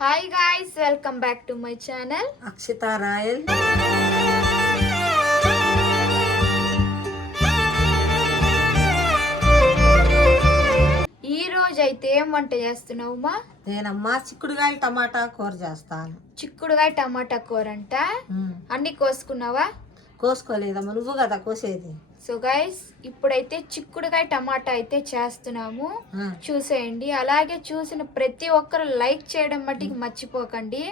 Hi guys welcome back to my channel Akshitha Royal ఈ రోజు అయితే ఏం వంట చేస్తున్నావు మా నేనమ్మా చిక్కుడుగాయలు టమాటా కూర చేస్తాను. చిక్కుడుగాయ టమాటా కూర అంట. అన్ని కోసుకున్నావా? కోసుకోలేదమ్మా నువ్వు కదా కోసేది. సో గైస్ ఇప్పుడైతే చిక్కుడుగాయ టమాటా అయితే చేస్తున్నాము. చూసేయండి. అలాగే చూసిన ప్రతి ఒక్కరు లైక్ చేయడం మట్టికి మర్చిపోకండి.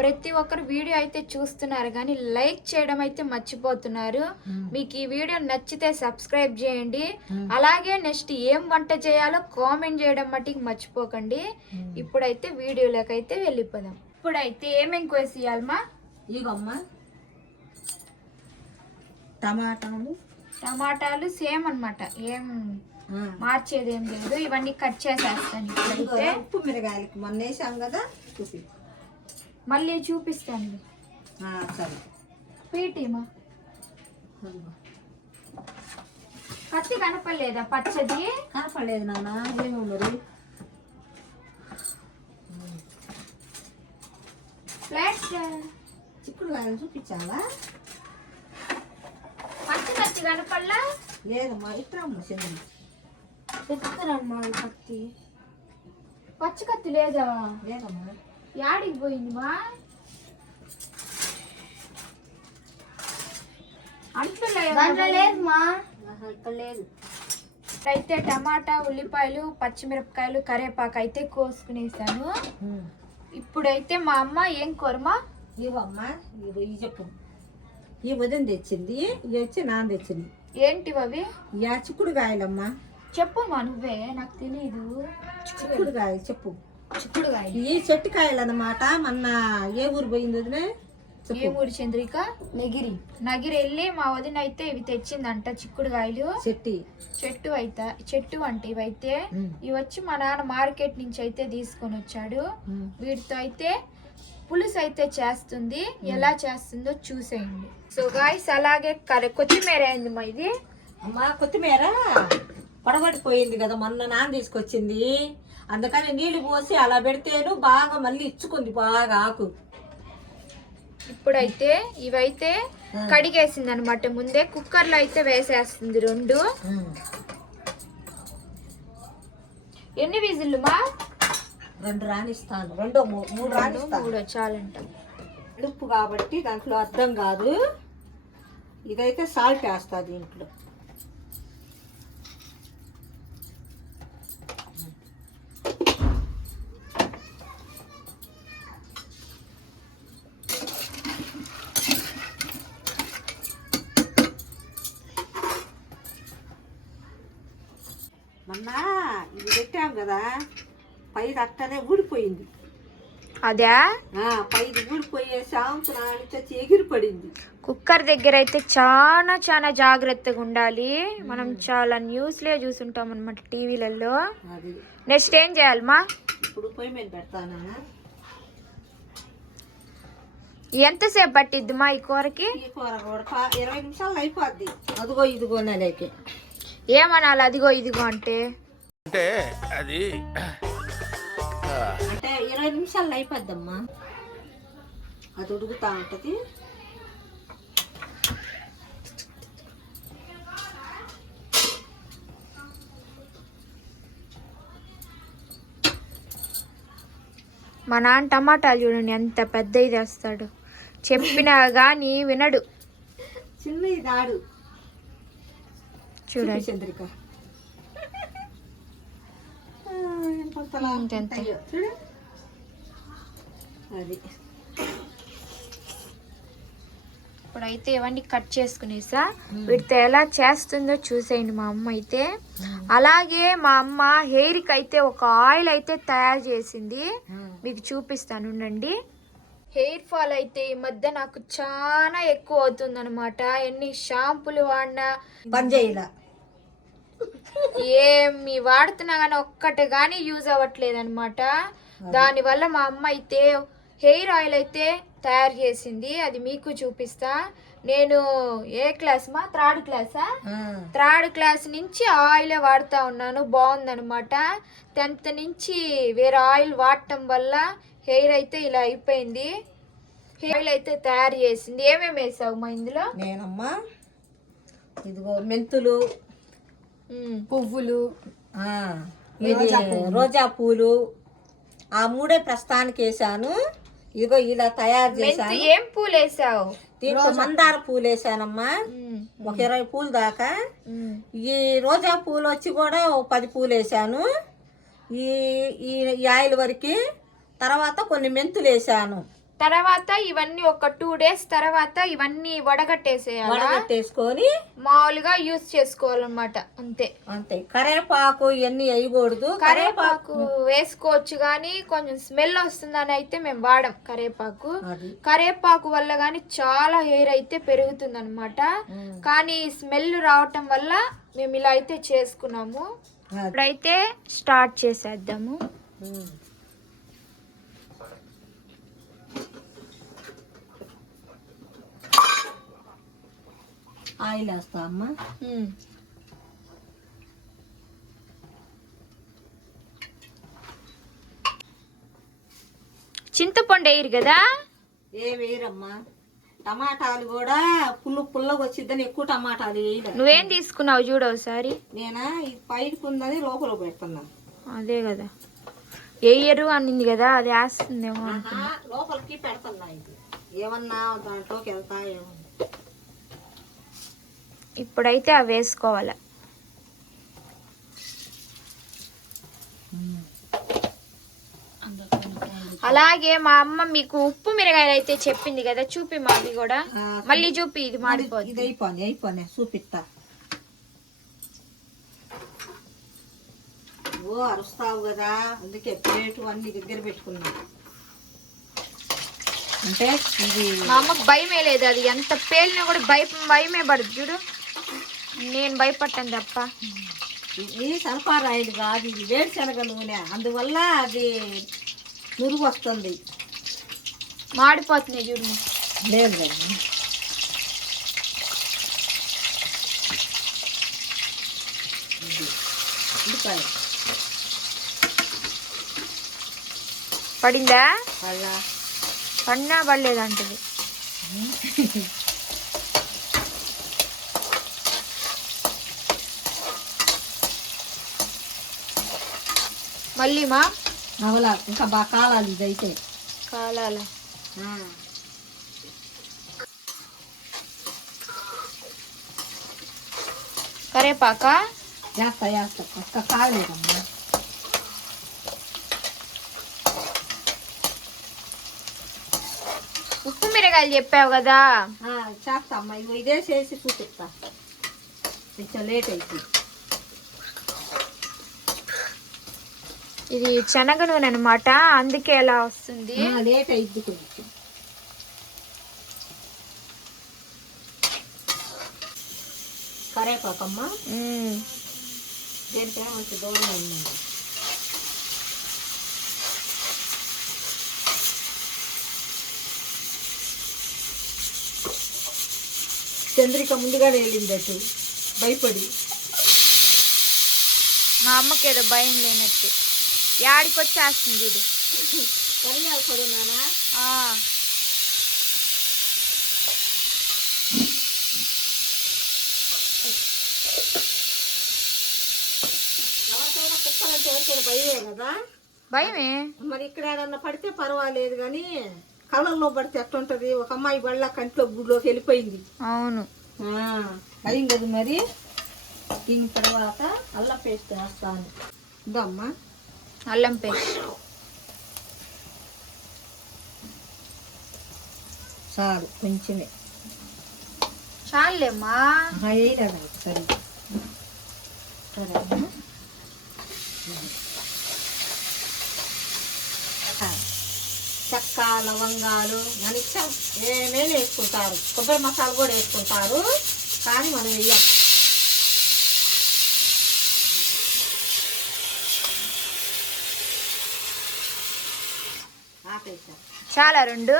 ప్రతి ఒక్కరు వీడియో అయితే చూస్తున్నారు కానీ లైక్ చేయడం అయితే మర్చిపోతున్నారు. మీకు ఈ వీడియో నచ్చితే సబ్స్క్రైబ్ చేయండి. అలాగే నెక్స్ట్ ఏం వంట చేయాలో కామెంట్ చేయడం మట్టికి మర్చిపోకండి. ఇప్పుడైతే వీడియోలోకి అయితే వెళ్ళిపోదాం. ఇప్పుడైతే ఏమేం కోసేయాలమ్మా ఇగమ్మా టమాటాలు టమాటాలు సేమ్ అన్నమాట. ఏం మార్చేది ఏం లేదు. ఇవన్నీ కట్ చేసేస్తాను ఇప్పుడైతే. ఉప్పు మిరగాయలకి మొన్న వేసాం కదా చూసి మళ్ళీ చూపిస్తాను. సరే. పీటీమా. కత్తి కనపడలేదా పచ్చది? కనపడలేదు నాన్న ఏమో మరి. ప్లేట్ చిక్కుడుగాయలు చూపించావా? పచ్చ కత్తి కనపడలా? లేదమ్మా ఇట్రమ్మ చెంది ఎత్తుకురమ్మా ఈ కత్తి పచ్చ కత్తి లేదా? లేదమ్మా. యాడికి పోయింది మా లేదు మా. ఇక్కడ లేదు. అయితే టమాటా ఉల్లిపాయలు పచ్చిమిరపకాయలు కరివేపాకు అయితే కోసుకునేసాను. ఇప్పుడైతే మా అమ్మ ఏం కూరమా ఇవమ్మా ఇవి ఇవి చెప్పు. ఈ ఉదయం తెచ్చింది ఇవి వచ్చి నాన్న తెచ్చింది. ఏంటివి అవి? యా చిక్కుడుగాయలమ్మా చెప్పు మా నువ్వే నాకు తెలియదు చిక్కుడుగాయలు చెప్పు. చిక్కుడుగాయ ఈ చెట్టు కాయలు అన్నమాట మొన్న ఏ ఊరు పోయింది వదినే? ఏ ఊరి చంద్రిక? నగిరి. నగిరి వెళ్ళి మా వదిన అయితే ఇవి తెచ్చిందంట చిక్కుడుగాయలు చెట్టి. చెట్టు అయితే చెట్టు అంటే ఇవైతే. ఇవి వచ్చి మా నాన్న మార్కెట్ నుంచి అయితే తీసుకొని వచ్చాడు. వీటితో అయితే పులుసు అయితే చేస్తుంది. ఎలా చేస్తుందో చూసేయండి. సో గాయస్ అలాగే కర కొత్తిమీర అయింది మా ఇది? అమ్మా కొత్తిమీర పొడబడిపోయింది కదా మొన్న నాన్న తీసుకొచ్చింది. అందుకని నీళ్ళు పోసి అలా పెడితేను బాగా మళ్ళీ ఇచ్చుకుంది బాగా ఆకు. ఇప్పుడైతే ఇవైతే. కడిగేసింది అనమాట ముందే కుక్కర్లో అయితే వేసేస్తుంది రెండు. ఎన్ని విజిల్లు మా? రెండు రానిస్తాను రెండో మూడు రానిస్తాను మూడు చాలంట. ఉప్పు కాబట్టి దాంట్లో అర్థం కాదు. ఇదైతే సాల్ట్ వేస్తా దీంట్లో. మొన్న ఇది పెట్టాం కదా పైది అట్టనే ఊడిపోయింది. అదే? ఆ, పైది ఊడిపోయే నానితే ఎగిరి పడింది కుక్కర్ దగ్గర అయితే చాలా చాలా జాగ్రత్తగా ఉండాలి. మనం చాలా న్యూస్లే చూసుంటాం అనమాట టీవీలలో. నెక్స్ట్ ఏం చేయాలమ్మా ఇప్పుడు పొయ్యి మీద పెడతానా ఎంతసేపు పట్టిద్దిమా ఈ కూరకి? ఇరవై నిమిషాలు అయిపోద్ది. అదిగో ఇదిగో నెలకి ఏమనాలి అదిగో ఇదిగో అంటే? అంటే అది అంటే ఇరవై నిమిషాలు అయిపోద్దమ్మా. అది ఉడుకుతా ఉంటది. మా నాన్న టమాటాలు చూడండి ఎంత పెద్ద ఇది వేస్తాడు చెప్పినా కానీ వినడు. చిన్న ఇది ఆడు. చూడండి. చంద్రిక. అది. ఇప్పుడైతే ఇవన్నీ కట్ చేసుకునేసా? వీటితో ఎలా చేస్తుందో చూసేయండి మా అమ్మ అయితే. అలాగే మా అమ్మ హెయిర్కి అయితే ఒక ఆయిల్ అయితే తయారు చేసింది. మీకు చూపిస్తాను ఉండండి. హెయిర్ ఫాల్ అయితే ఈ మధ్య నాకు చాలా ఎక్కువ అవుతుంది అనమాట ఎన్ని షాంపులు వాడినా పని చేయలా. ఏమి వాడుతున్నా కానీ ఒక్కటి కానీ యూజ్ అవ్వట్లేదు అనమాట దానివల్ల మా అమ్మ అయితే హెయిర్ ఆయిల్ అయితే తయారు చేసింది. అది మీకు చూపిస్తా. నేను ఏ క్లాస్ మా? థర్డ్ క్లాసా థర్డ్ క్లాస్ నుంచి ఆయిలే వాడుతూ ఉన్నాను. బాగుందనమాట టెన్త్ నుంచి వేరే ఆయిల్ వాడటం వల్ల హెయిర్ అయితే ఇలా అయిపోయింది. హెయిర్ అయితే తయారు చేసింది. ఏమేమి వేసావు మా ఇందులో? నేనమ్మా ఇదిగో మెంతులు పువ్వులు ఆ, ఇది రోజా పూలు. ఆ మూడే ప్రస్తుతానికి వేసాను. ఇదిగో ఇలా తయారు మెంతు చేశాను. ఏం పూలు వేసావు దీంట్లో మందార పూలు వేసానమ్మా ఒక ఇరవై పూలు దాకా. ఈ రోజా పూలు వచ్చి కూడా ఒక పది పూలు వేసాను ఈ ఈ ఈ ఆయిల్ వరకు తర్వాత కొన్ని మెంతులు వేసాను తర్వాత ఇవన్నీ ఒక టూ డేస్ తర్వాత ఇవన్నీ వడగట్టేసేయాలా? వడగట్టేసుకొని మామూలుగా యూస్ చేసుకోవాలన్నమాట అంతే. అంతే. కరేపాకు ఇవన్నీ వేయకూడదు. కరేపాకు వేసుకోవచ్చు కానీ కొంచెం స్మెల్ వస్తుందని అయితే మేము వాడం కరేపాకు. కరేపాకు వల్ల కానీ చాలా హెయిర్ అయితే పెరుగుతుంది అనమాట కానీ స్మెల్ రావటం వల్ల మేము ఇలా అయితే చేసుకున్నాము. ఇప్పుడైతే స్టార్ట్ చేసేద్దాము. ఆయిల్ వేస్తా అమ్మా. చింతపండు వేయరు కదా? ఏ వేయరమ్మా. టమాటాలు కూడా పుల్లు పుల్లగా వచ్చిద్దని ఎక్కువ టమాటాలు వేయలే. నువ్వేం తీసుకున్నావు చూడు ఒకసారి? నేనా? ఇది పైకి ఉన్నది లోపల పెడుతున్నా అదే కదా. వేయరు అనింది కదా అది వేస్తుందేమో లోపలికి పెడుతున్నా ఇది. ఏమన్నా దాంట్లోకి వెళ్తాయేమో. ఇప్పుడైతే అవి వేసుకోవాలి. అలాగే మా అమ్మ మీకు ఉప్పు మిరగాయలు అయితే చెప్పింది కదా చూపి మాది కూడా. మళ్ళీ చూపి ఇది అయిపోయి చూపిస్తా. ఓ అరుస్తావు కదా అందుకే ప్లేటు అన్ని దగ్గర పెట్టుకున్నా. అంటే ఇది మా అమ్మకు భయమే లేదు అది ఎంత పేలినా కూడా భయ భయమే పడదు చూడు. నేను భయపడ్డాను తప్ప. ఇది సన్ఫ్లవర్ ఆయిల్ కాదు ఇది వేరుశనగ నూనె. అందువల్ల అది నురుగు వస్తుంది. మాడిపోతున్నాయి చూడు. లేదు ఉల్లిపాయ. పడిందా? పడినా పడలేదంటది. మళ్ళీ మా అవలా ఇంకా బాగా కాలాలి ఇది అయితే కాలాల కరేపాక? చేస్తా చేస్తా ఒక్క కాలేదమ్మా ఉప్పు మిరగాయలు చెప్పావు కదా. చేస్తా అమ్మా. ఇదే చేసి చూపిస్తా. కొంచెం లేట్ అయిపోయింది. ఇది శనగ నూనె అనమాట అందుకే ఎలా వస్తుంది? లేట్ కొంచెం. కరేపాకమ్మా మ్మ్. దేనికైనా మంచి దూరం ఉంది చంద్రిక ముందుగానే వెళ్ళింది అటు. భయపడి. మా అమ్మకి ఏదో భయం లేనట్టు. యాడికి వచ్చేస్తుంది ఎవరికైనా భయమే కదా? భయమే? మరి ఇక్కడ ఏదన్నా పడితే పర్వాలేదు కానీ కళ్ళల్లో పడితే ఎట్టుంటది ఒక అమ్మాయి బళ్ళ కంట్లో గుడిలోకి వెళ్ళిపోయింది. అవును. అయింది కదా మరి? దీని తర్వాత అల్లం పేస్ట్ వేస్తాను. ఇదమ్మా. అల్లం పేస్ట్. చాలు కొంచెమే. చాలేమ్మా సరే చెక్క లవంగాలు మన ఇష్టం ఏమేమి వేసుకుంటారు? కొబ్బరి మసాలా కూడా వేసుకుంటారు కానీ మనం వేయం చాలా రెండు.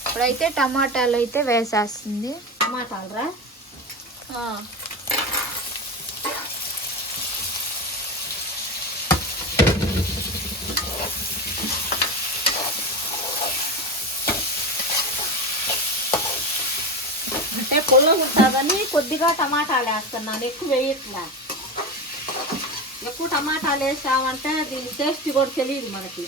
ఇప్పుడైతే టమాటాలు అయితే వేసేస్తుంది. టమాటాలు రా అంటే పొలం ఉంటుందని కొద్దిగా టమాటాలు వేస్తున్నాను ఎక్కువ వేయట్లేదు ఎక్కువ టమాటాలు వేసామంటే దీని టేస్ట్ కూడా తెలియదు మనకి.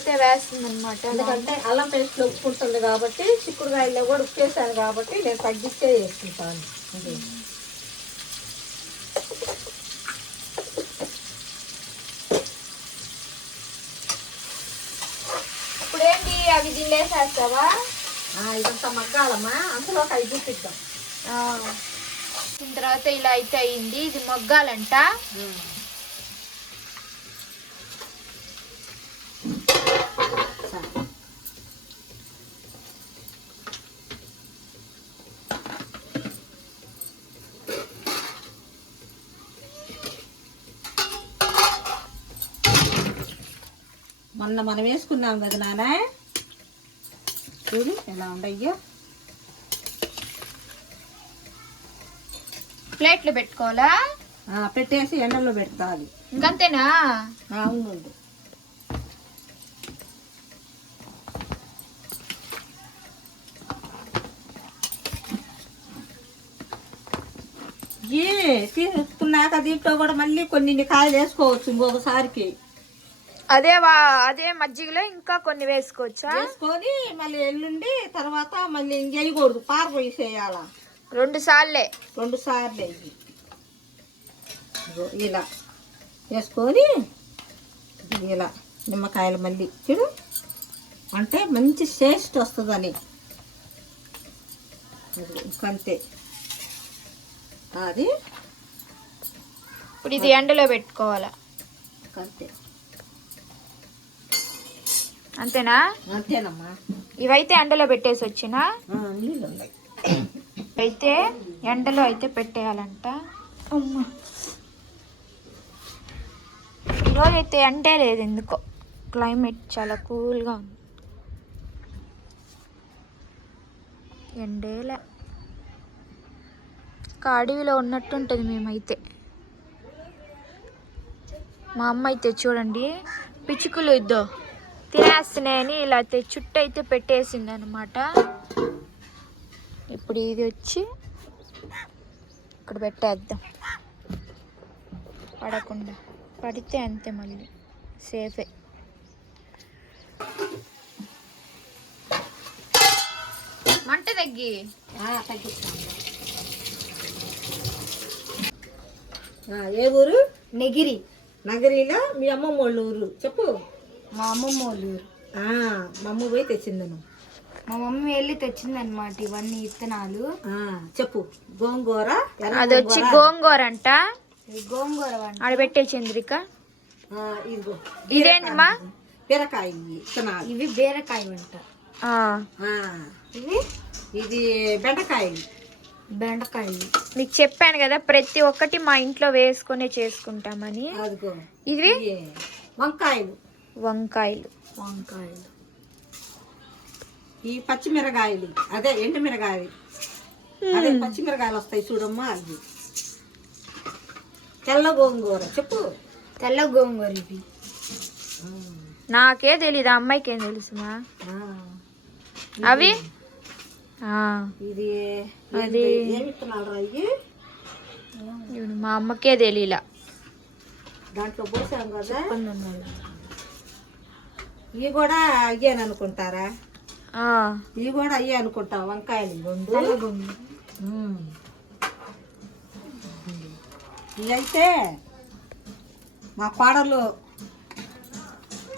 అయితే వేస్తుంది అనమాట ఎందుకంటే అల్లం పేస్ట్లో ఉప్పు ఉంటుంది కాబట్టి చిక్కుడుకాయల్లో కూడా ఉప్పు వేసాను కాబట్టి నేను తగ్గిస్తే వేసుకుంటాను. అది. ఇప్పుడు ఏంటి అవి దిల్లేసేస్తావా ఇదంతా మగ్గాలమ్మా. అందులో అవి చూపిద్దాం దీని తర్వాత ఇలా అయితే అయింది. ఇది మొగ్గాలంట. మొన్న మనం వేసుకున్నాం కదా నాన్న? చూడు ఎలా ఉండయ్యో. ప్లేట్లు పెట్టుకోవాలా? పెట్టేసి ఎండలో పెడతాది ఇంకంతేనా? అవును ఏ తీసుకున్నాక దీంట్లో కూడా మళ్ళీ కొన్ని కాయలు వేసుకోవచ్చు ఇంకొకసారికి. అదే అదే మజ్జిగలో ఇంకా కొన్ని వేసుకోవచ్చా? వేసుకొని మళ్ళీ ఎల్లుండి తర్వాత మళ్ళీ ఇంకేయకూడదు పారపోసేయాల రెండు సార్లే. రెండు సార్లు ఇలా వేసుకొని ఇలా నిమ్మకాయలు మళ్ళీ చూడు. అంటే మంచి టేస్ట్ వస్తుందని. ఇంకంతే. అది ఇప్పుడు ఇది ఎండలో పెట్టుకోవాలా? అంతేనా? అంతేనమ్మా. ఇవైతే ఎండలో పెట్టేసి వచ్చినా? అయితే ఎండలో అయితే పెట్టేయాలంట. అమ్మా. ఈరోజు అయితే ఎండే లేదు ఎందుకో. క్లైమేట్ చాలా కూల్గా ఉంది. ఎండేలే. ఇంకా అడవిలో ఉన్నట్టుంటుంది మేమైతే. మా అమ్మ అయితే చూడండి పిచ్చుకలు ఇద్దో. తినేస్తున్నాయని ఇలా అయితే చుట్టూ అయితే పెట్టేసింది అనమాట ఇప్పుడు ఇది వచ్చి ఇక్కడ పెట్టేద్దాం. పడకుండా. పడితే అంతే మళ్ళీ. సేఫే. మంట తగ్గి. ఏ ఊరు? నెగిరి. నగరిలో మీ అమ్మమ్మ వాళ్ళ ఊరు. చెప్పు. మా అమ్మమ్మ వాళ్ళ ఊరు. ఆ, మా అమ్మ పోయి తెచ్చిందను. మా మమ్మీ వెళ్ళి తెచ్చిందనమాట ఇవన్నీ ఇత్తనాలు. ఆ, చెప్పు. గోంగూర అది వచ్చి గోంగూర. అంట. గోంగూర ఆడ పెట్టే చంద్రిక. ఇదేంటమ్మా బీరకాయ విత్తనాలు ఇవి బీరకాయ అంట ఇవి? ఇది బెండకాయలు. బెండకాయలు. మీకు చెప్పాను కదా ప్రతి ఒక్కటి మా ఇంట్లో వేసుకునే చేసుకుంటామని. ఇవి వంకాయలు. వంకాయలు. వంకాయలు. ఈ పచ్చిమిరకాయలు. అదే ఎండుమిరకాయలు. అదే పచ్చిమిరకాయలు వస్తాయి చూడమ్మా అవి. తెల్ల గోంగూర. చెప్పు. తెల్ల గోంగూర ఇవి. నాకే తెలీదు అమ్మాయికి ఏం తెలుసుమా అవి? ఇది అది- మా అమ్మకే తెలీలా. దాంట్లో పోసాం కదా. ఇవి కూడా అయ్యాను అనుకుంటారా? ఇవి కూడా అయ్యే అనుకుంటా. వంకాయలు ఉమ్. ఇవి అయితే మా కోడలు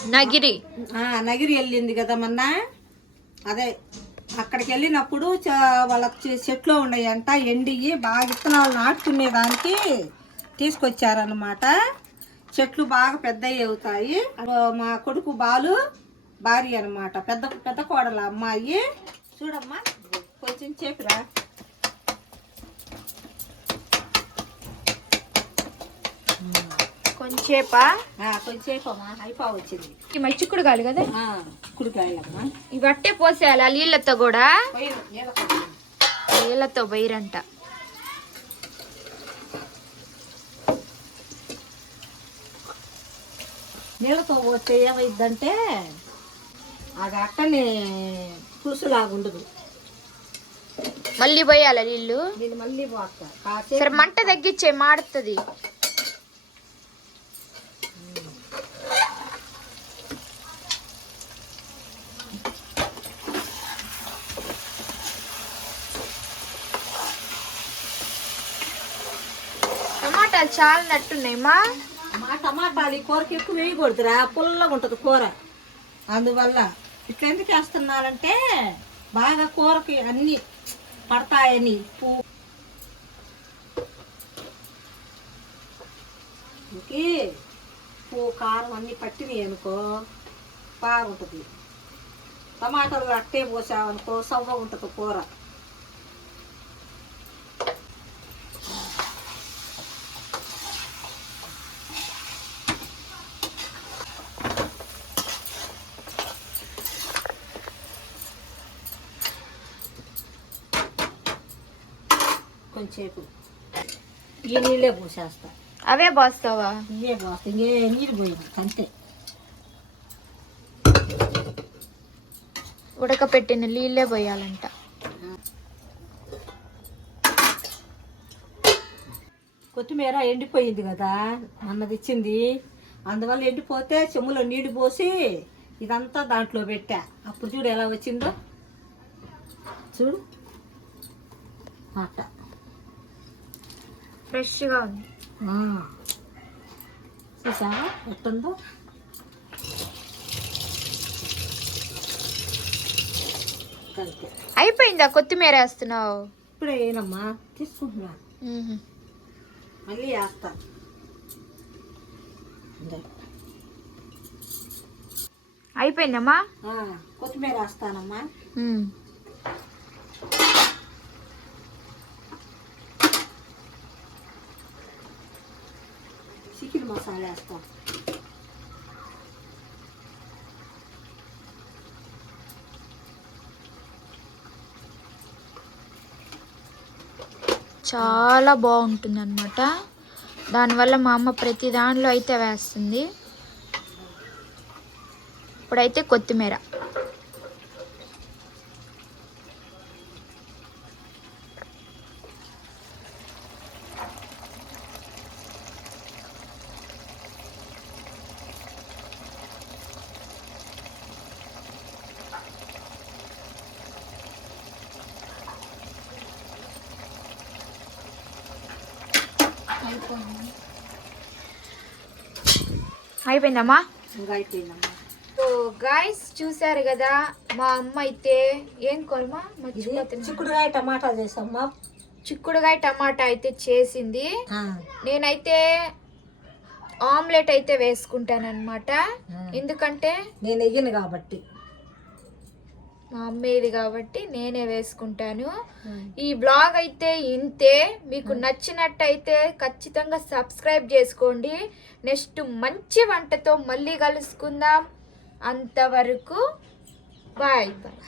నగిరి. నగిరి వెళ్ళింది కదా మొన్న. అదే అక్కడికి వెళ్ళినప్పుడు చ- వాళ్ళ చె- చెట్లు ఉన్నాయంట ఎండియి బాగా విత్తనాలు నాటుకునే దానికి తీసుకొచ్చారనమాట చెట్లు బాగా పెద్దవి అవుతాయి. అగో మా కొడుకు బాలు భార్య అనమాట పెద్ద పెద్ద కోడల అమ్మాయి. చూడమ్మా కొంచెం చెప్పిరా కొంచెం కొంచెంసేపా ఆ, కొంచెంసేపు అమ్మా అయిపో వచ్చింది. ఈ కాదు కదా? ఆ, కుడికాయలమ్మా ఇవి అట్టే పోసేయాలి? ఆ నీళ్ళతో కూడా? నీళ్ళతో. పోయి. నీళ్ళతో పోతే ఏమైందంటే అది అట్టనే పులుసులాగా ఉండదు మళ్ళీ పోయాల నీళ్ళు? మళ్ళీ సరే మంట తగ్గించే మాడుతుంది టమాటాలు చాలా నట్టున్నాయమ్మా మా టమాటాలు ఈ కూరకి ఎక్కువ వేయకూడదురా పుల్లగా ఉంటుంది కూర. అందువల్ల ఇట్లా ఎందుకు వేస్తున్నారంటే బాగా కూరకి అన్నీ పడతాయని పూ ఇంకే పూ కారం అన్నీ పట్టినాయి అనుకో బాగుంటుంది. టమాటాలు అట్టే పోసావనుకో సవ్వ ఉంటుంది కూర. కొంచెంసేపు ఈ నీళ్ళే పోసేస్తా. అవే పోస్తావా? ఇవే పోస్తా ఇంకే నీళ్ళు పోయింది అంతే. ఉడకపెట్టిన నీళ్ళే పోయాలంట. కొత్తిమీర ఎండిపోయింది కదా అన్నది ఇచ్చింది అందువల్ల ఎండిపోతే చెమ్ములో నీళ్ళు పోసి ఇదంతా దాంట్లో పెట్టా. అప్పుడు చూడు ఎలా వచ్చిందో. చూడు. అట్ట ఫ్రెష్గా ఉంది. చూసావా ఎట్టుందో అయిపోయిందా కొత్తిమీర వేస్తున్నావు ఇప్పుడే ఏనమ్మా తీసుకుంటున్నా. మళ్ళీ వేస్తా ఇందా. అయిపోయిందమ్మా కొత్తిమీర వేస్తానమ్మా మసాలా వేస్తాం చాలా బాగుంటుంది అనమాట దానివల్ల మా అమ్మ ప్రతి దానిలో అయితే వేస్తుంది. ఇప్పుడైతే కొత్తిమీర. అయిపోయిందమ్మా? సో గాయస్ చూసారు కదా మా అమ్మ అయితే ఏం కొరమా చిక్కుడుకాయ టమాటా. చేసామ్మా చిక్కుడుగాయ టమాటా అయితే చేసింది. నేనైతే ఆమ్లెట్ అయితే వేసుకుంటాను అనమాట. ఎందుకంటే నేను ఎగిన కాబట్టి. మా అమ్మేది కాబట్టి నేనే వేసుకుంటాను. ఈ బ్లాగ్ అయితే ఇంతే. మీకు నచ్చినట్టయితే ఖచ్చితంగా సబ్స్క్రైబ్ చేసుకోండి. నెక్స్ట్ మంచి వంటతో మళ్ళీ కలుసుకుందాం. అంతవరకు బాయ్ బాయ్.